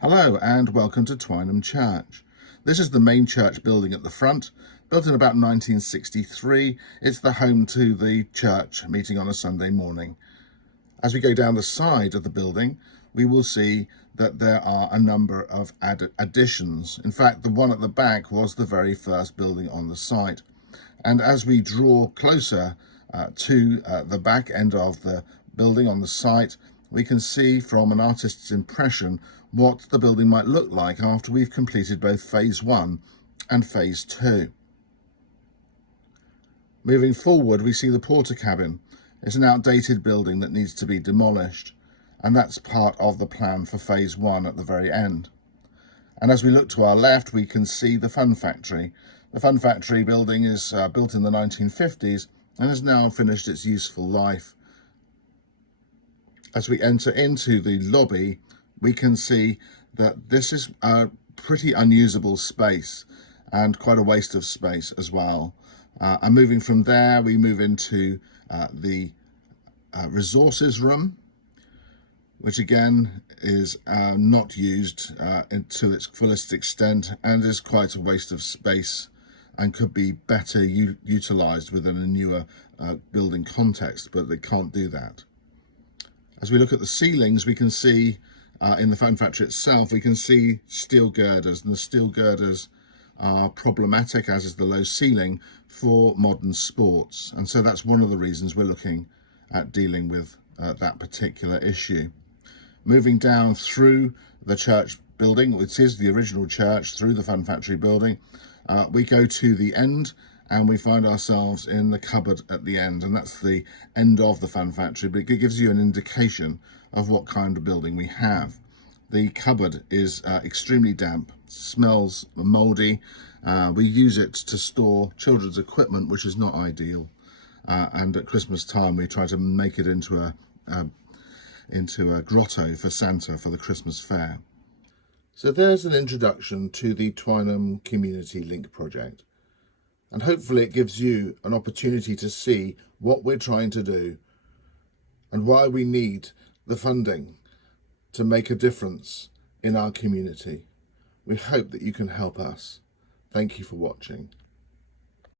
Hello and welcome to Twynham Church. This is the main church building at the front, built in about 1963. It's the home to the church meeting on a Sunday morning. As we go down the side of the building, we will see that there are a number of additions. In fact, the one at the back was the very first building on the site. And as we draw closer to the back end of the building on the site, we can see from an artist's impression what the building might look like after we've completed both phase 1 and phase 2. Moving forward, we see the porter cabin. It's an outdated building that needs to be demolished, and that's part of the plan for phase 1 at the very end. And as we look to our left, we can see the Fun Factory. The Fun Factory building is built in the 1950s and has now finished its useful life. As we enter into the lobby, we can see that this is a pretty unusable space and quite a waste of space as well. And moving from there, we move into the resources room, which again is not used to its fullest extent and is quite a waste of space and could be better utilized within a newer building context, but they can't do that. As we look at the ceilings, we can see in the Fun Factory itself, we can see steel girders, and the steel girders are problematic, as is the low ceiling, for modern sports. And so that's one of the reasons we're looking at dealing with that particular issue. Moving down through the church building, which is the original church, through the Fun Factory building, we go to the end and we find ourselves in the cupboard at the end, and that's the end of the Fun Factory, but it gives you an indication of what kind of building we have. The cupboard is extremely damp, smells mouldy. We use it to store children's equipment, which is not ideal. And at Christmas time, we try to make it into a grotto for Santa for the Christmas fair. So there's an introduction to the Twynham Community Link Project. And hopefully it gives you an opportunity to see what we're trying to do and why we need the funding to make a difference in our community. We hope that you can help us. Thank you for watching.